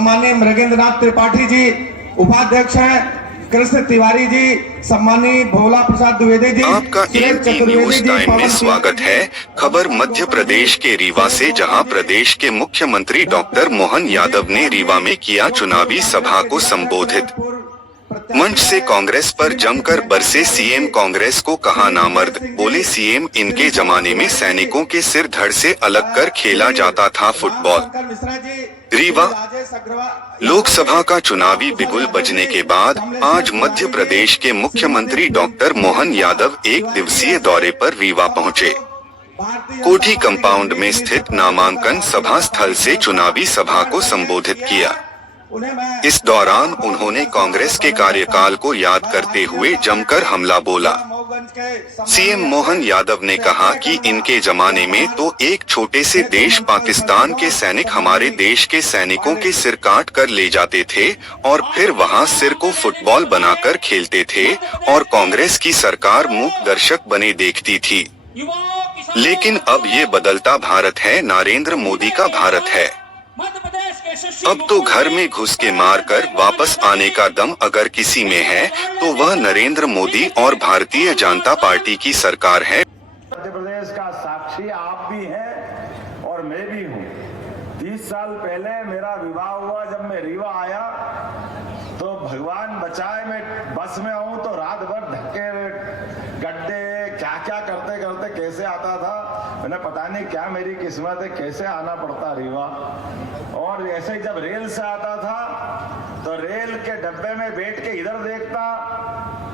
सम्मानीय मृगेंद्रनाथ त्रिपाठी जी उपाध्यक्ष हैं, कृष्ण तिवारी जी, सम्मानीय भोला प्रसाद द्विवेदी जी, आपका एएनपी न्यूज टाइम में स्वागत है। खबर मध्य प्रदेश के रीवा से, जहां प्रदेश के मुख्यमंत्री डॉक्टर मोहन यादव ने रीवा में किया चुनावी सभा को संबोधित। मंच से कांग्रेस पर जमकर बरसे सीएम, कांग्रेस को कहा नामर्द, बोले सीएम इनके जमाने में सैनिकों के सिर धड़ से अलग कर खेला जाता था फुटबॉल। रीवा लोकसभा का चुनावी बिगुल बजने के बाद आज मध्य प्रदेश के मुख्यमंत्री डॉक्टर मोहन यादव एक दिवसीय दौरे पर रीवा पहुंचे। कोठी कंपाउंड में स्थित नामांकन सभा स्थल से चुनावी सभा को संबोधित किया। इस दौरान उन्होंने कांग्रेस के कार्यकाल को याद करते हुए जमकर हमला बोला। सीएम मोहन यादव ने कहा कि इनके जमाने में तो एक छोटे से देश पाकिस्तान के सैनिक हमारे देश के सैनिकों के सिर काट कर ले जाते थे और फिर वहां सिर को फुटबॉल बनाकर खेलते थे और कांग्रेस की सरकार मूक दर्शक बने देखती थी। लेकिन अब ये बदलता भारत है, नरेंद्र मोदी का भारत है। अब तो घर में घुस के मार कर वापस आने का दम अगर किसी में है तो वह नरेंद्र मोदी और भारतीय जनता पार्टी की सरकार है। मध्य प्रदेश का साक्षी आप भी हैं और मैं भी हूँ। 30 साल पहले मेरा विवाह हुआ, जब मैं रीवा आया तो भगवान बचाए मैं बस में आऊं तो रात भर धक्के गड्ढे क्या क्या करते करते कैसे आता था, मैंने पता नहीं क्या मेरी किस्मत है, कैसे आना पड़ता रीवा। और ऐसे ही जब रेल से आता था तो रेल के डब्बे में बैठ के इधर देखता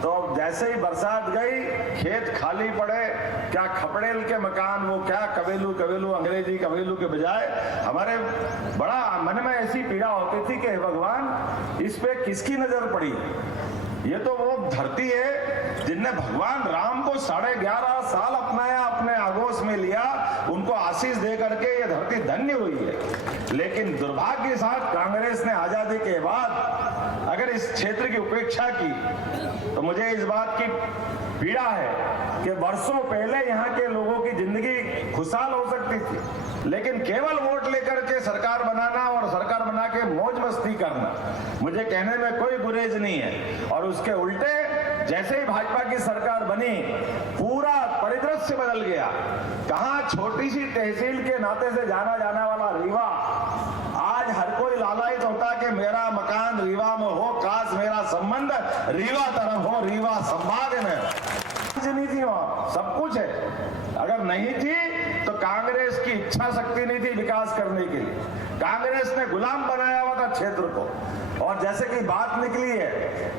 तो जैसे ही बरसात गई खेत खाली पड़े, क्या खपड़ेल के मकान, वो क्या कबेलू कबेलू अंग्रेजी कबेलू के बजाय हमारे बड़ा मन में ऐसी पीड़ा होती थी कि भगवान इस पे किसकी नजर पड़ी। ये तो वो धरती है जिनने भगवान राम को 11.5 साल अपनाया, अपने आगोश में लिया, उनको आशीष दे करके ये धरती धन्य हुई है। लेकिन दुर्भाग्य के साथ कांग्रेस ने आजादी के बाद अगर इस क्षेत्र की उपेक्षा की तो मुझे इस बात की पीड़ा है कि वर्षों पहले यहाँ के लोगों की जिंदगी खुशहाल हो सकती थी, लेकिन केवल वोट लेकर के सरकार बनाना और सरकार बना के मौज मस्ती करना, मुझे कहने में कोई गुरेज नहीं है। और उसके उल्टे जैसे ही भाजपा की सरकार बनी पूरा परिदृश्य बदल गया। कहाँ छोटी सी तहसील के नाते से जाना जाने वाला रीवा आज हर कोई लालायित होता कि मेरा मकान रीवा में हो, काश मेरा संबंध रीवा तरफ हो, रीवा संभाग में। नहीं थी वहां, सब कुछ है, अगर नहीं थी तो कांग्रेस की इच्छा शक्ति नहीं थी विकास करने के लिए। कांग्रेस ने गुलाम बनाया हुआ था क्षेत्र को। और जैसे कि बात निकली है,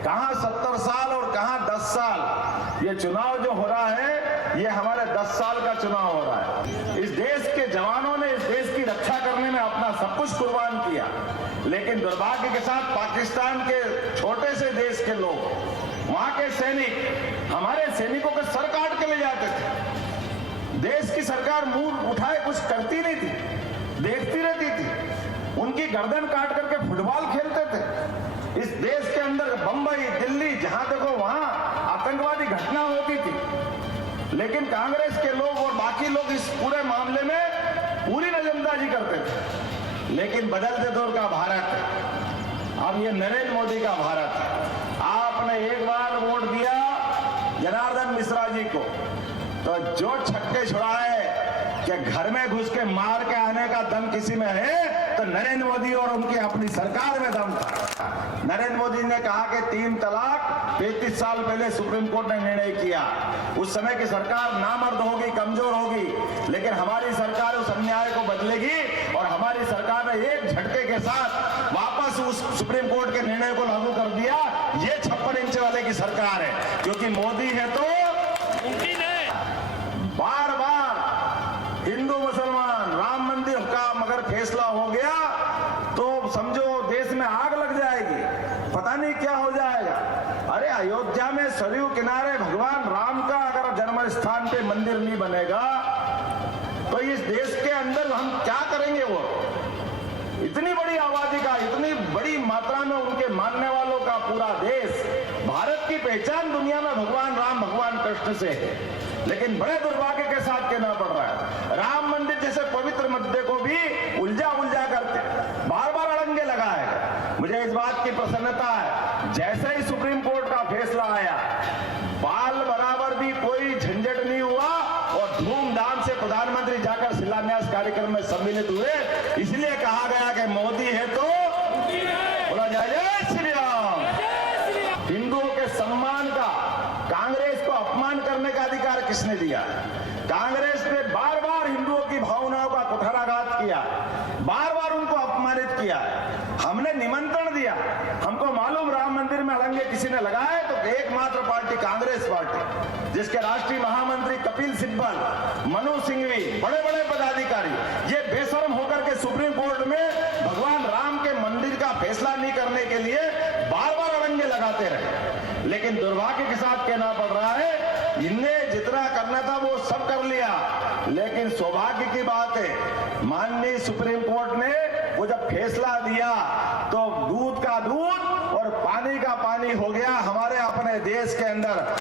कहां 70 साल और कहां 10 साल, ये चुनाव जो हो रहा है ये हमारे 10 साल का चुनाव हो रहा है। इस देश के जवानों ने इस देश की रक्षा करने में अपना सब कुछ कुर्बान किया, लेकिन दुर्भाग्य के साथ पाकिस्तान के छोटे से देश के लोग, वहां के सैनिक हमारे सैनिकों के सर काट के ले जाते थे। देश की सरकार मुंह उठाए कुछ करती नहीं थी, देखती रहती थी। उनकी गर्दन काट करके फुटबॉल खेलते थे। इस देश के अंदर बंबई, दिल्ली, जहां देखो वहां आतंकवादी घटना होती थी, लेकिन कांग्रेस के लोग और बाकी लोग इस पूरे मामले में पूरी नजरअंदाजी करते थे। लेकिन बदलते दौर का भारत है, अब ये नरेंद्र मोदी का भारत है। आपने एक बार वोट दिया जनार्दन मिश्रा जी को, तो जो छक्के छुड़ाए कि घर में घुस के मार के आने का दम किसी में है तो नरेंद्र मोदी और उनकी अपनी सरकार में दम था। नरेंद्र मोदी ने कहा कि 3 तलाक 35 साल पहले सुप्रीम कोर्ट ने निर्णय किया। उस समय की सरकार नामर्द होगी, कमजोर होगी, लेकिन हमारी सरकार उस अन्याय को बदलेगी और हमारी सरकार ने एक झटके के साथ वापस उस सुप्रीम कोर्ट के निर्णय को लागू कर दिया। ये 56 इंच वाले की सरकार है, क्योंकि मोदी है तो बार बार हिंदू मुसलमान राम मंदिर का मगर फैसला हो गया तो समझो देश में आग लग जाएगी, पता नहीं क्या हो जाएगा। अरे अयोध्या में सरयू किनारे भगवान राम का अगर जन्म स्थान पे मंदिर नहीं बनेगा तो इस देश के अंदर हम क्या करेंगे। वो इतनी बड़ी आबादी का, इतनी बड़ी मात्रा में उनके मानने वालों का पूरा देश, भारत की पहचान दुनिया में भगवान राम भगवान कृष्ण से है, लेकिन बड़े दुर्भाग्य के साथ कहना पड़ रहा है राम मंदिर जैसे पवित्र मुद्दे को भी उलझा करके बार बार अड़ंगे लगाएगा। जैसे ही सुप्रीम कोर्ट का फैसला आया, बाल बराबर भी कोई झंझट नहीं हुआ और धूमधाम से प्रधानमंत्री जाकर शिलान्यास कार्यक्रम में सम्मिलित हुए। इसलिए कहा गया कि मोदी है तो बोला जाए जय श्री राम। हिंदुओं के सम्मान का, कांग्रेस को अपमान करने का अधिकार किसने दिया? कांग्रेस ने बार बार हिंदुओं की भावनाओं का कुठाराघात किया, बार बार उनको अपमानित किया। हमने निमंत्रण दिया, हमको मालूम राम मंदिर में अड़ंगे किसी ने लगाए तो एकमात्र पार्टी कांग्रेस पार्टी, जिसके राष्ट्रीय महामंत्री कपिल सिब्बल, मनु सिंघवी, बड़े बड़े पदाधिकारी ये बेशर्म होकर के सुप्रीम कोर्ट में भगवान राम के मंदिर का फैसला नहीं करने के लिए बार बार अड़ंगे लगाते रहे। लेकिन दुर्भाग्य के साथ कहना पड़ रहा है, इनने जितना करना था वो सब कर लिया। लेकिन सौभाग्य की बात है, माननीय सुप्रीम कोर्ट ने वो जब फैसला दिया तो दूध का दूध और पानी का पानी हो गया हमारे अपने देश के अंदर।